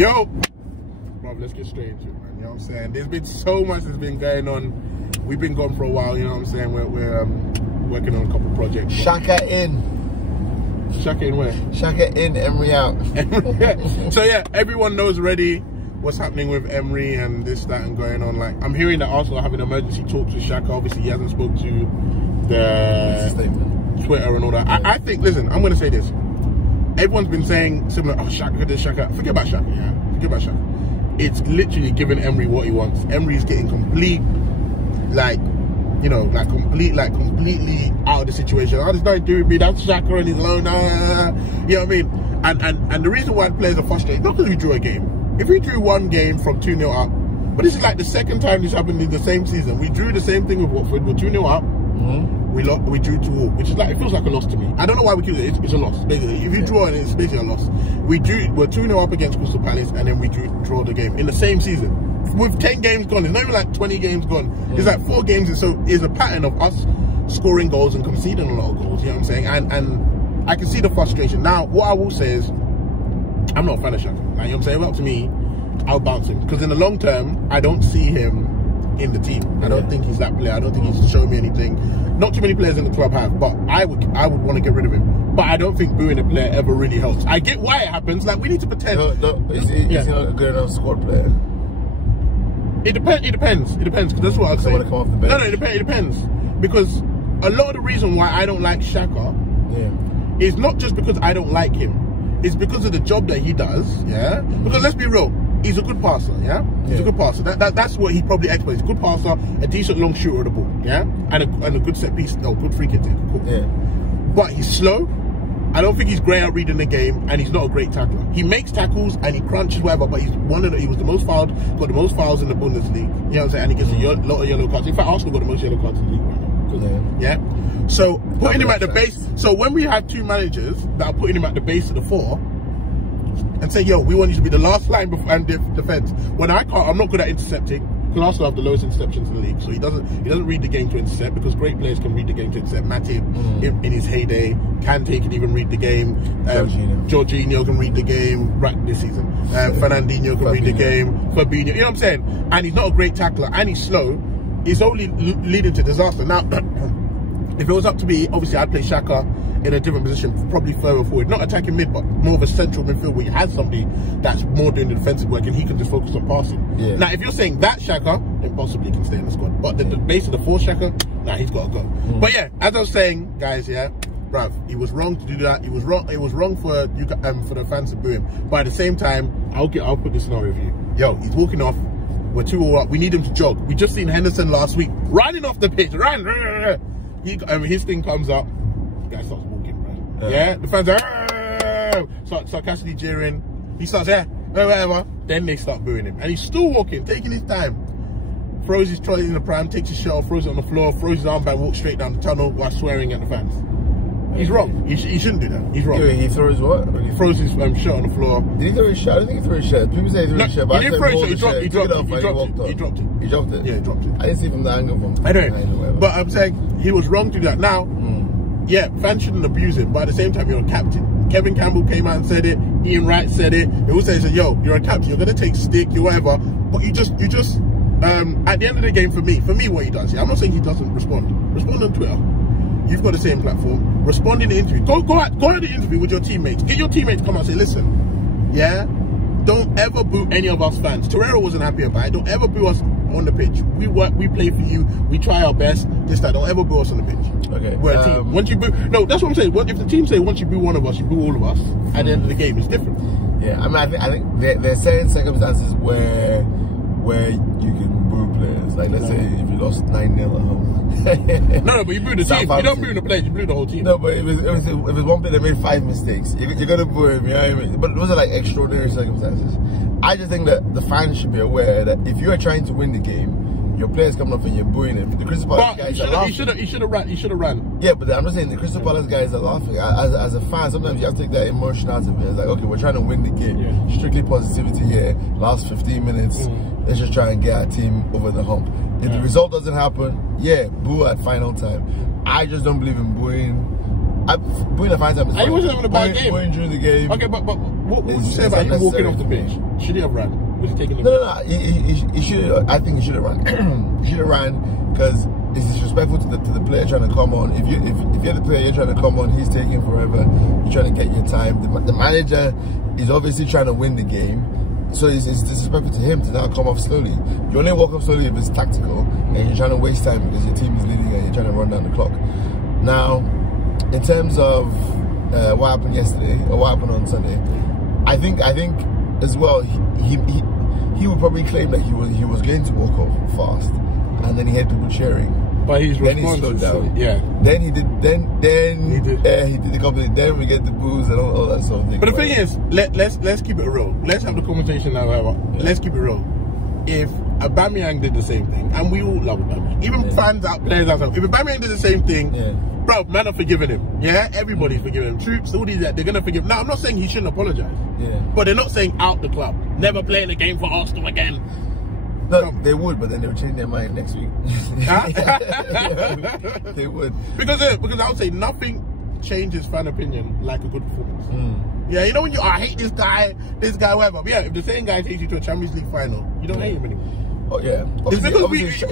Yo! Bro, let's get straight into it, man. You know what I'm saying? There's been so much that's been going on. We've been gone for a while, you know what I'm saying? We're working on a couple of projects. Xhaka in. Xhaka in where? Xhaka in, Emery out. So yeah, everyone knows already what's happening with Emery and this, that, and going on. Like, I'm hearing that Arsenal are having emergency talks with Xhaka. Obviously, he hasn't spoke to the Twitter and all that. I think, listen, I'm going to say this. Everyone's been saying similar, oh, Xhaka, this, Xhaka. Forget about Xhaka, yeah. Forget about Xhaka. It's literally giving Emery what he wants. Emery's getting complete, like, you know, completely out of the situation. Oh, there's nothing to do with me. That's Xhaka and he's alone. You know what I mean? And the reason why players are frustrated, not because we drew a game. If we drew one game from 2-0 up, but this is like the second time this happened in the same season. We drew the same thing with Watford. We're 2-0 up. We drew 2-2, which is like, it feels like a loss to me. I don't know why we keep it. It's a loss, basically. If you draw it, it's basically a loss. We're 2-0 up against Crystal Palace, and then we draw the game in the same season. With 10 games gone, it's not even like 20 games gone. It's like 4 games, and so it's a pattern of us scoring goals and conceding a lot of goals, you know what I'm saying? And I can see the frustration. Now, what I will say is, I'm not a fan of Xhaka. Like, you know what I'm saying? Up to me, I'll bounce him. Because in the long term, I don't see him in the team. I don't think he's that player. I don't think he's shown me anything. Not too many players in the club have, but I would want to get rid of him. But I don't think booing a player ever really helps. I get why it happens. Like, we need to pretend. Is he not a good enough squad player? It depends. Because that's what I'd say. Want to come off the bench? No, it depends. Because a lot of the reason why I don't like Xhaka is not just because I don't like him. It's because of the job that he does, yeah? Because let's be real, he's a good passer, yeah? He's a good passer. That's what he probably exploits. He's a good passer, a decent long shooter of the ball, yeah? And a good set piece, good free kick taker. Cool. Yeah. But he's slow. I don't think he's great at reading the game, and he's not a great tackler. He makes tackles and he crunches whatever, but he was the most fouled, got the most fouls in the Bundesliga. You know what I'm saying? And he gets a lot of yellow cards. In fact, Arsenal got the most yellow cards in the league right now. Yeah. So putting him at the base. So when we have 2 managers that are putting him at the base of the 4 and say, yo, we want you to be the last line and defense. When I can't, I'm not good at intercepting. Because Arsenal have the lowest interceptions in the league, so he doesn't read the game to intercept, because great players can read the game to intercept. Matip, in his heyday, Kante can even read the game. Jorginho can read the game right this season. Fernandinho can read the game. Fabinho, you know what I'm saying? And he's not a great tackler, and he's slow. It's only leading to disaster. Now, if it was up to me, obviously I'd play Xhaka in a different position, probably further forward, not attacking mid, but more of a central midfield where you have somebody that's more doing the defensive work and he can just focus on passing. Yeah. Now, if you're saying that Xhaka, then possibly he can stay in the squad. But the base of the 4 Xhaka, nah, he's got to go. But yeah, as I was saying, guys, yeah, bruv, he was wrong to do that. It was wrong for the fans to boo him. But at the same time, I'll put this scenario for you. Yo, he's walking off. We're 2-2 up. We need him to jog. We just seen Henderson last week running off the pitch. His thing comes up. The guy starts walking, right? Yeah, the fans are sarcastically jeering. He starts, whatever. Then they start booing him. And he's still walking, taking his time. Throws his trolley in the pram, takes his shirt off, throws it on the floor, throws his armband, walks straight down the tunnel while swearing at the fans. He's wrong. He shouldn't do that. He's wrong. He throws what? He throws his shirt on the floor. Did he throw his shirt? I don't think he threw his shirt. People say he threw his shirt, but he didn't throw his shirt. He dropped it. He dropped it. He dropped it? Yeah, he dropped it. I didn't see from the angle from. I don't. But I'm saying he was wrong to do that. Now, yeah, fans shouldn't abuse him, but at the same time, you're a captain. Kevin Campbell came out and said it. Ian Wright said it. They all said, yo, you're a captain. You're going to take stick, you whatever. But you just, at the end of the game, for me, what he does, I'm not saying he doesn't respond. Respond on Twitter. You've got the same platform. Respond in the interview. Go out the interview with your teammates. Get your teammates to come out and say, listen, yeah, don't ever boo any of us fans. Torreira wasn't happy about it. Don't ever boo us on the pitch. We work, we play for you, we try our best. Don't ever boo us on the pitch. Okay. We're a team. Once you boo, no, that's what I'm saying. If the team say once you boo one of us, you boo all of us, at the end of the game, it's different. Yeah, I mean, I think there's certain circumstances where you can boo players. Like, let's say if you lost 9-0 at home. no, but you boo the team. You don't boo the players, you boo the whole team. No, but if it's one player that made 5 mistakes, you're gonna boo him. You know what I mean? But those are like extraordinary circumstances. I just think that the fans should be aware that if you are trying to win the game, your players coming off and you're booing him. The Crystal Palace guys are laughing. He should have ran. Yeah, but I'm just saying the Crystal Palace guys are laughing. As a fan, sometimes you have to take that emotion out of it. It's like, okay, we're trying to win the game. Yeah. Strictly positivity here. Last 15 minutes, let's just try and get our team over the hump. If the result doesn't happen, yeah, boo at final time. I just don't believe in booing. Booing at final time is fine. He wasn't having a bad game. Booing during the game. Okay, but What would you say about him walking off the pitch? Should he have ran? Was he taking the No. He should. I think he should have ran. He should have ran because it's disrespectful to the player trying to come on. If you're the player, you're trying to come on. He's taking forever. You're trying to get your time. The manager is obviously trying to win the game. So it's disrespectful to him to now come off slowly. You only walk off slowly if it's tactical and you're trying to waste time because your team is leading and you're trying to run down the clock. Now, in terms of what happened yesterday or what happened on Sunday, I think as well he would probably claim that he was going to walk off fast and then he had people cheering. But he's then he slowed down. Yeah. Then he did. He did the company. Then we get the booze and all that sort of thing. But the thing is, let's keep it real. Let's have the conversation now. However, let's keep it real. If Aubameyang did the same thing, and we all love Aubameyang, even fans out, players outside. If Aubameyang did the same thing, bro, man are forgiving him. Yeah, everybody's forgiving him. Troops, all these, they're gonna forgive. Now, I'm not saying he shouldn't apologize. Yeah. But they're not saying out the club, never playing a game for Arsenal again. No, they would, but then they would change their mind next week. They would. Because I would say nothing changes fan opinion like a good performance. Yeah, you know when I hate this guy, whatever. But yeah, if the same guy takes you to a Champions League final, you don't hate him anymore. Oh yeah, obviously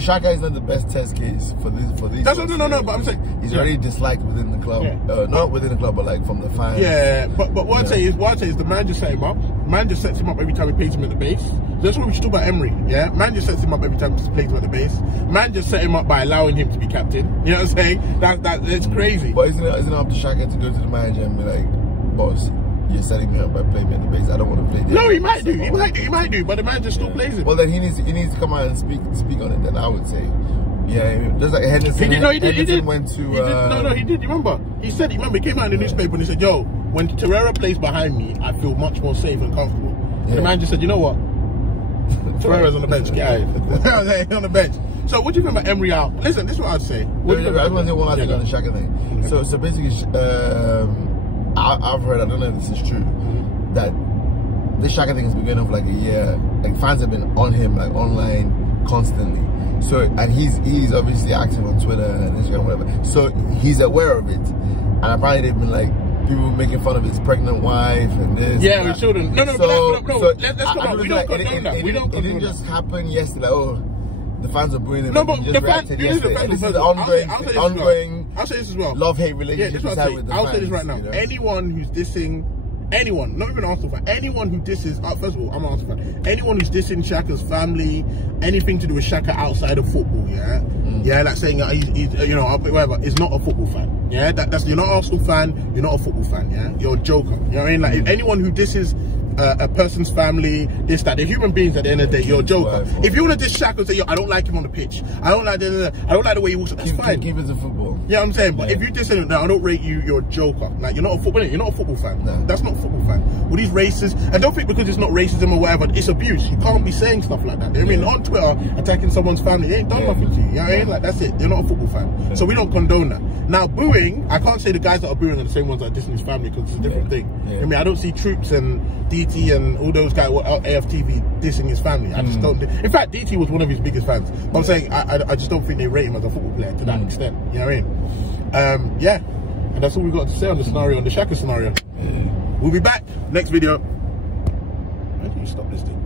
Xhaka is not the best test case for these. That's no. But I'm saying he's already disliked within the club. Yeah. Not within the club, but like from the fans. Yeah, but what I'd say is the man just set him up. Man just sets him up every time he plays him at the base. That's what we should talk about Emery. Yeah, man just sets him up every time he plays him at the base. Man just set him up by allowing him to be captain. You know what I'm saying? That's crazy. But isn't it up to Xhaka to go to the manager and be like, boss, you're setting me up by playing me at the base. I don't want to play. No, he might do. He might do. But the manager still plays him. Well, then he needs to come out and speak on it. Then I would say, yeah, just like Henderson. He did. Went to. No, he did. You remember? He said. He came out in the newspaper and he said, "Yo, when Torreira plays behind me, I feel much more safe and comfortable." Yeah. The manager said, "You know what? Torreira's on the bench. Get out. On the bench." So what do you think about Emery out? Listen, this is what I'd say. I want to say one last thing on the Xhaka thing. Okay. So basically, I've heard, I don't know if this is true, that this Xhaka thing has been going on for like a year. Like fans have been on him, like online, constantly. So, and he's obviously active on Twitter and Instagram, whatever. So he's aware of it. And apparently they've been like, people making fun of his pregnant wife and this. Yeah, we shouldn't. No, let's come on. We don't condone that. It didn't just happen yesterday, like, oh, the fans are booing him. No, but the fans, this is the ongoing I'll say this as well. Love-hate relationship with the fans. I'll say this right now. You know? Anyone who's dissing, not even Arsenal fan, anyone who disses, first of all, I'm an Arsenal fan, anyone who's dissing Xhaka's family, anything to do with Xhaka outside of football, yeah, like saying he's whatever, is not a football fan, yeah, that's you're not an Arsenal fan, you're not a football fan, yeah, you're a joker, you know what I mean? Like if anyone who disses a person's family, this, that, they're human beings at the end of the day, you're a joker. If you want to diss Xhaka and say, yo, I don't like him on the pitch, I don't like the way he walks, that's fine. Keep it to football. Yeah, I'm saying, but if you diss him, no, I don't rate you, you're a joker. Like, you're not a football fan. No. That's not a football fan. All these races, and don't think because it's not racism or whatever, it's abuse. You can't be saying stuff like that. I mean, on Twitter, attacking someone's family, they ain't done nothing to you. You know what I mean? Like, that's it. You're not a football fan. So we don't condone that. Now, booing, I can't say the guys that are booing are the same ones that are dissing his family because it's a different thing. I mean, I don't see Troops and DT and all those guys at AFTV dissing his family. I just don't. In fact, DT was one of his biggest fans. But I'm saying, I just don't think they rate him as a football player to that extent. You know what I mean? Yeah. And that's all we've got to say on the scenario, on the Xhaka scenario. We'll be back next video. Why don't you stop this thing?